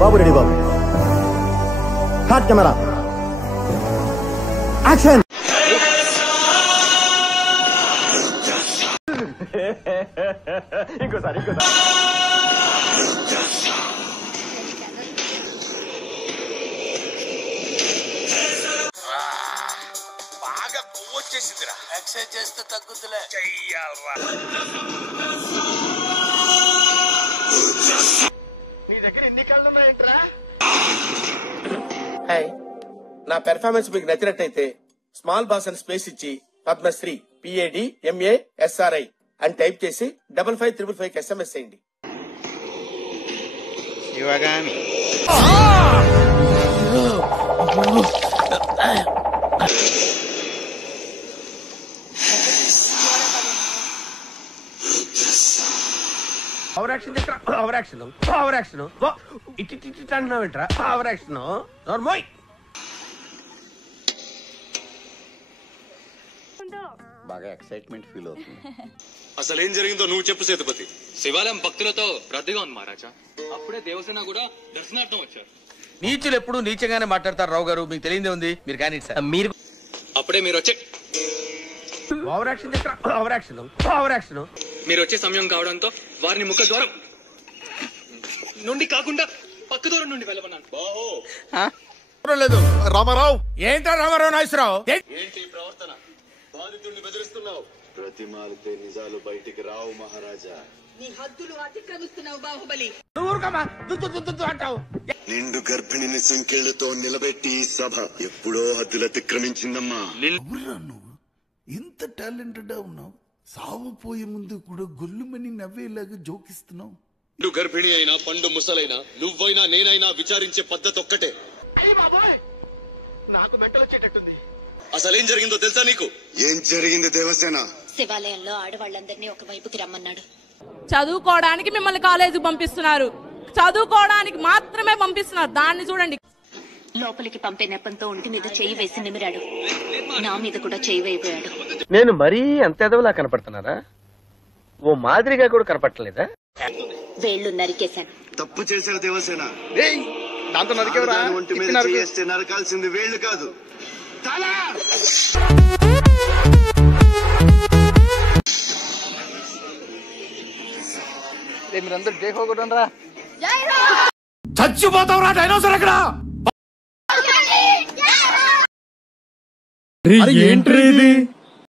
బాబు ready బాబు. Hot camera action. ఇంకోసారి బాగా కొవ్వు వచ్చేసిందిరా. ఎక్సర్సైజ్ చేస్తే తగ్గుతులే. నీ దగ్గర ఎన్ని కళ్ళు ఉన్నాయంట్రా? హాయ్, నా పెర్ఫార్మెన్స్ మీకు నచ్చినట్టయితే స్మాల్ బాస్ అని స్పేస్ ఇచ్చి పద్మశ్రీ PADMASRI అని టైప్ చేసి 5555 SMS చేయండి. శివగామి ఓవర్ యాక్షన్ ఇటు అంటున్నావేంట్రా? Over action నోర్మోయ్. బాగా ఎక్సైట్మెంట్ ఫీల్ అవుతుంది. అసలు ఏం జరిగిందో నువ్వు చెప్పు సేతుపతి. శివాలయం భక్తులతో రద్దీగా ఉంది మహారాజా. అప్పుడే దేవసేన కూడా దర్శనార్థం వచ్చారు. నీచులు ఎప్పుడు నీచంగానే మాట్లాడతారు రావు గారు, మీకు తెలియదే ఉంది. మీరు కానీ మీరు అప్పుడే మీరు వచ్చే ఓవర్ యాక్షన్ మీరు వచ్చే సమయం కావడంతో వారిని ముఖ ద్వారం నుండి కాకుండా పక్క దూరం నుండి వెళ్ళమన్నాను. లేదు రామారావు. ఏంటో రామారావు నాగేశ్వరరావు, ఏంటి ప్రవర్తన? బాధితుడిని బెదిరిస్తున్నావు. ప్రతిమాలతే నిజాలు బయటికి రావు మహారాజా. నీ హద్దులు అతిక్రమిస్తున్నావు బాహుబలి. అంటావు. నిండు గర్భిణిని సంకెళ్లతో నిలబెట్టి ఈ సభ ఎప్పుడో హద్దులు అతిక్రమించిందమ్మా. నువ్వు ఇంత టాలెంటెడ్ ఉన్నావు, సావుపోయే ముందు కూడా గొల్లుమని నవ్వేలాగా జోకిస్తున్నావు. నిండు గర్భిణి అయినా పండు ముసలైనా నువ్వైనా నేనైనా విచారించే పద్ధతి ఒక్కటే. నాకు మెట్టలొచ్చేటట్టుంది. అసలేం జరిగిందో తెలుసా నీకు? ఏం జరిగింది దేవసేన? శివాలయంలో ఆడవాళ్ళందరినీ ఒక వైపుకి రమ్మన్నాడు. చదువుకోవడానికి మిమ్మల్ని కాలేజీకి పంపిస్తున్నారు, చదువుకోవడానికి మాత్రమే పంపిస్తున్నారు. దాన్ని చూడండి. లోపలికి పంపే నెపంతో ఒంటి మీద చేయి వేసి నిమిరాడు. నా మీద కూడా చేయి వేయబోయాడు. నేను మరీ అంత ఎదవలా కనపడుతున్నారా? ఓ మాదిరిగా కూడా కనపడలేదా? వేళ్లు నరికేశాను. తప్పు చేశావు దేవసేన. దాంతో ఒంటి మీద చేస్తే నరకాల్సింది వేళ్లు కాదు, తల. మీరందరూ జై హోగొట్టండి రా. చచ్చిపోతావురా డైనోసార్ అక్కడ. ఏంట్రీ ఇది?